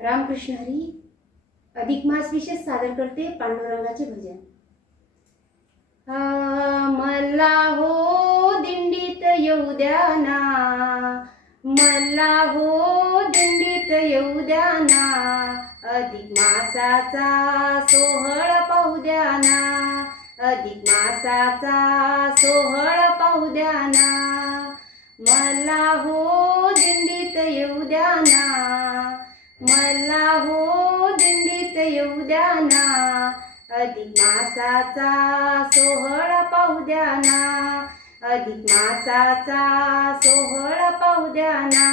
रामकृष्ण हरी. अधिक मास विशेष सादर करते पांडुरंगाचे भजन. मला हो दिंडीत येऊ द्या ना, मला हो दिंडीत येऊ द्या ना, अधिक मासाचा सोहळा पाहू द्या ना, अधिक मासाचा सोहळा पाहू द्या ना. मला हो दिंडीत येऊ द्या ना, मला हो दिंडीत येऊ द्या ना, अधिक मासाचा सोहळा पाहू द्या ना, अधिक मासाचा सोहळा पाहू द्या ना.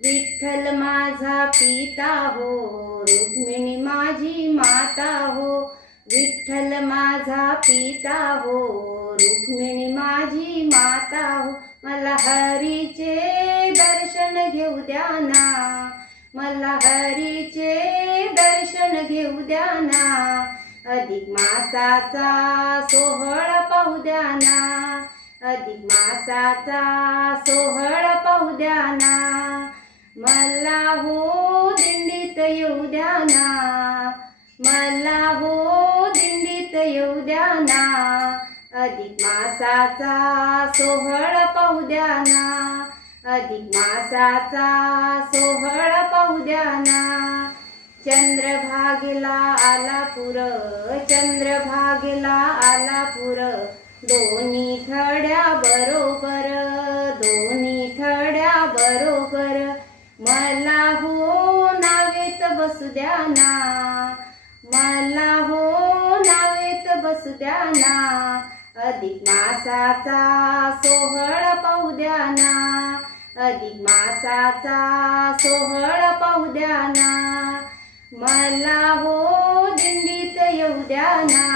विठ्ठल माझा पिता हो, रुक्मिणी माझी माता हो, विठ्ठल माझा पिता हो, रुक्मिणी माझी माता हो. मला हरीचे दर्शन घेऊ द्या ना, मला हरीचे दर्शन घेऊ द्या ना, अधिक मासाचा सोहळा पाहू द्या ना, अधिक मासाचा सोहळा पाहू द्या ना. मला हो दिंडीत येऊ द्या ना, मला हो दिंडीत येऊ द्या ना, अधिक मासाचा सोहळा पाहू द्या ना, अधिक मासाचा सोहळा पाहू द्या ना. चंद्रभागेला आला पुर, चंद्रभागेला आला पुर, दोन्ही थड्या बरोबर, दोन्ही थड्या बरोबर. मला हो नावेत बसू द्या ना, मला हो नावेत बसू द्या ना, अधिक मासाचा सोहळा पाहू द्या ना, अधिक मासाचा सोहळा पाहू द्या ना. मला हो दिंडीत येऊ द्या ना,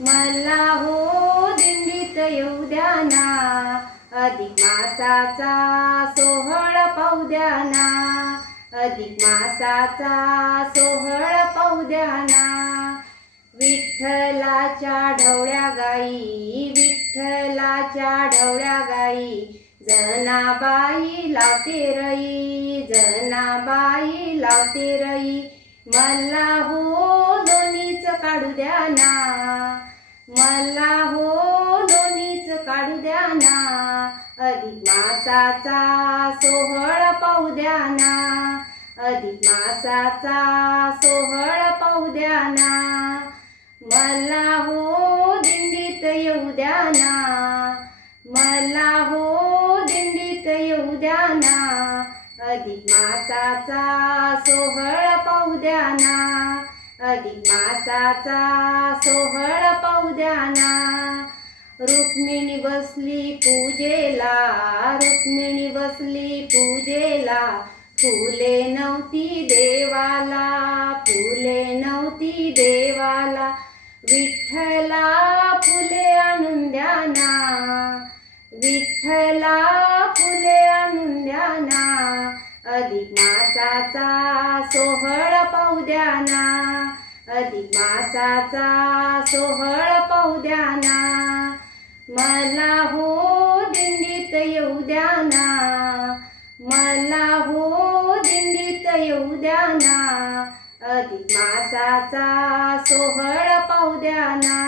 मला हो दिंडीत येऊ द्या ना, अधिक मासाचा सोहळा पाहू द्या ना, अधिक मासाचा सोहळा पाहू द्या ना. विठ्ठलाच्या ढवळ्या गाई, विठ्ठलाच्या ढवळ्या गाई, जनाबाई लावते रई, जनाबाई लावते रई. मला हो लोणीच काढू द्या ना, मला हो लोणीच काढू द्या ना, अधिक मासाचा सोहळा पाहू द्या ना, अधिक मासाचा सोहळा पाहू द्या ना. मला हो दिंडीत येऊ द्या ना, मला हो दिंडीत येऊ द्या ना, अधिक मासाचा सोहळा पाहू द्या ना, अधिक मासाचा सोहळा पाहू द्या ना. रुक्मिणी बसली पूजेला, रुक्मिणी बसली पूजेला, फुले नव्हती देवाला, फुले नव्हती देवाला. विठ्ठला फुले आणून द्या ना, विठ्ठला फुले आणून द्या ना, अधिक मासाचा सोहळा पाहू द्या ना, अधिक मासाचा सोहळा पाहू द्या ना. मला हो दिंडीत येऊ द्या ना, मला हो दिंडीत येऊ द्या ना, अधिक मासाचा सोहळा पाहू द्या ना,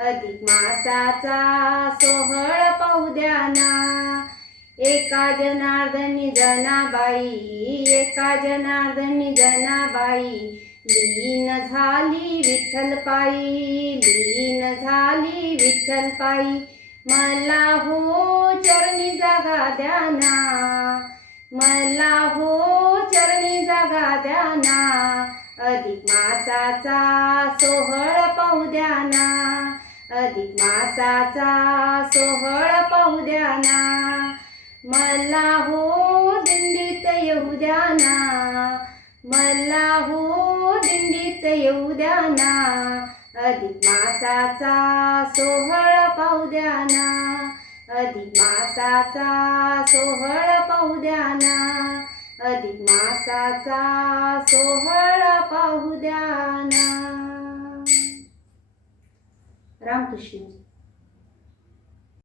अधिक मासाचा सोहळा पाहू द्या ना. एका जनार्दनी जनाबाई, एका जनार्दनी जनाबाई, लीन झाली विठ्ठल पायी, लीन झाली विठ्ठल पायी. मला हो चरणी जागा द्या ना, मला हो चरणी जागा द्या ना, अधिक मासाचा सोहळा पाहू द्या ना, अधिक मासाचा सोहळा पाहू द्या ना. मला हो दिंडीत येऊ द्या ना, मला हो दिंडीत येऊ द्या ना, अधिक मासाचा सोहळा पाहू द्या ना, अधिक मासाचा सोहळा पाहू द्या ना, अधिक मासाचा सोहळा पाहू द्या ना. रामकृष्ण.